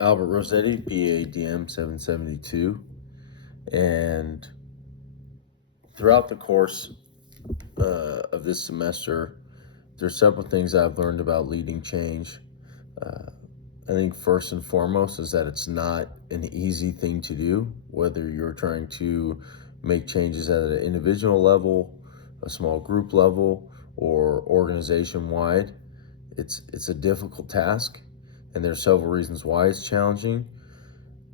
Albert Rossetti, BADM 772. And throughout the course of this semester, there's several things I've learned about leading change. Uh, I think first and foremost is that it's not an easy thing to do, whether you're trying to make changes at an individual level, a small group level, or organization wide. It's a difficult task, and there's several reasons why it's challenging,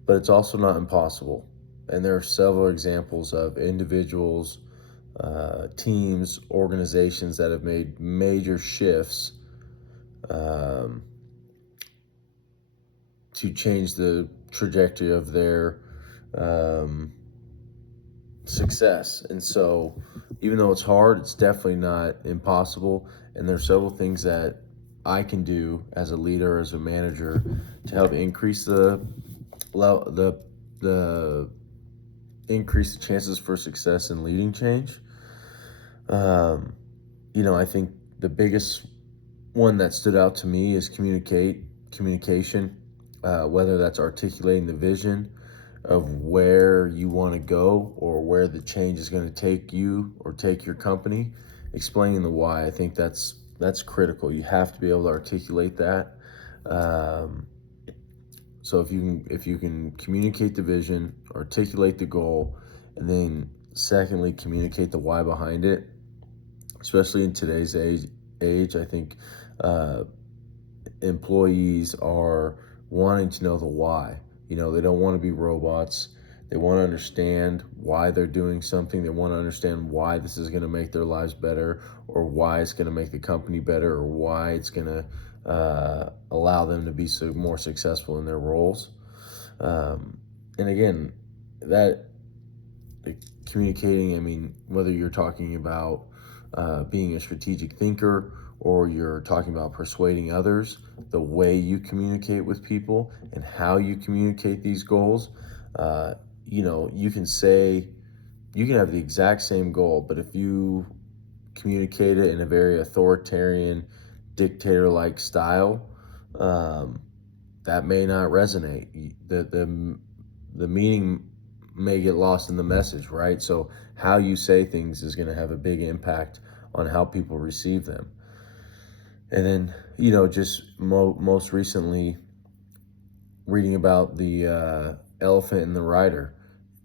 but it's also not impossible. And there are several examples of individuals, teams, organizations that have made major shifts um, to change the trajectory of their um, success. And so, even though it's hard, it's definitely not impossible. And there's several things that I can do as a leader, as a manager, to help increase the the increase the chances for success in leading change. Um, I think the biggest one that stood out to me is communication, whether that's articulating the vision of where you want to go or where the change is going to take you or take your company, explaining the why. I think that's critical. You have to be able to articulate that. Um, so if you can communicate the vision, articulate the goal, and then secondly communicate the why behind it, especially in today's age, I think uh, employees are wanting to know the why. They don't want to be robots. They want to understand why they're doing something. They want to understand why this is going to make their lives better, or why it's going to make the company better, or why it's going to allow them to be more successful in their roles. And again, that communicating, I mean, whether you're talking about being a strategic thinker or you're talking about persuading others, the way you communicate with people and how you communicate these goals, you can say, you can have the exact same goal, but if you communicate it in a very authoritarian, dictator like style, um, that may not resonate. The meaning may get lost in the message, right? So how you say things is going to have a big impact on how people receive them. And then, just most recently, reading about the elephant and the rider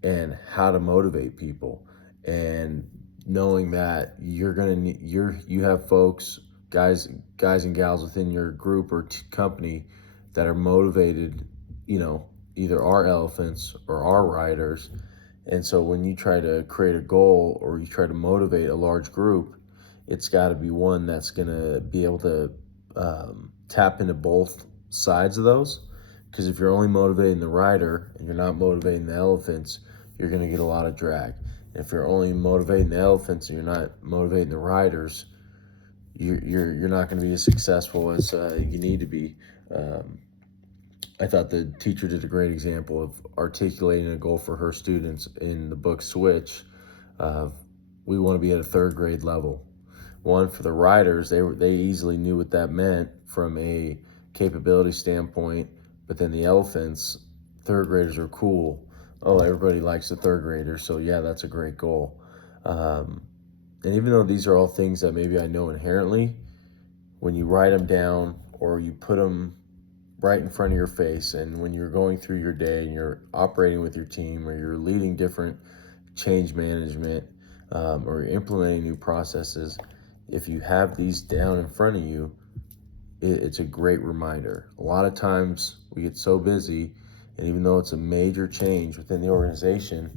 and how to motivate people, and knowing that you have folks, guys and gals within your group or company that are motivated, either are elephants or are riders. And so when you try to create a goal or you try to motivate a large group, it's got to be one that's going to be able to tap into both sides of those. Because if you're only motivating the rider and you're not motivating the elephants, you're going to get a lot of drag. And if you're only motivating the elephants and you're not motivating the riders, you're not going to be as successful as you need to be. Um, I thought the teacher did a great example of articulating a goal for her students in the book Switch. Uh, we want to be at a third grade level. One, for the riders, they easily knew what that meant from a capability standpoint. But then the elephants, third graders are cool. Oh, everybody likes the third graders, so yeah, that's a great goal. Um, and even though these are all things that maybe I know inherently, when you write them down or you put them right in front of your face, and when you're going through your day and you're operating with your team or you're leading different change management, or implementing new processes, if you have these down in front of you, it's a great reminder. A lot of times we get so busy, and even though it's a major change within the organization,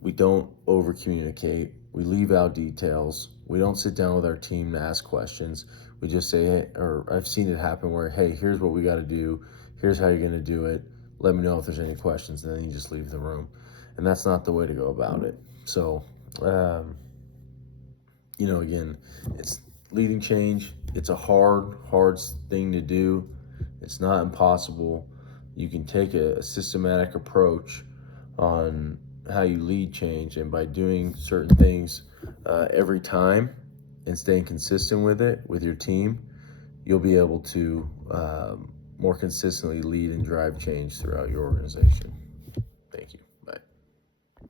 we don't over communicate. We leave out details. We don't sit down with our team to ask questions. We just say, hey, or I've seen it happen where, hey, here's what we got to do. Here's how you're going to do it. Let me know if there's any questions. And then you just leave the room. And that's not the way to go about it. So, again, it's leading change. It's a hard thing to do. It's not impossible. You can take a systematic approach on how you lead change, and by doing certain things every time and staying consistent with it with your team, you'll be able to more consistently lead and drive change throughout your organization.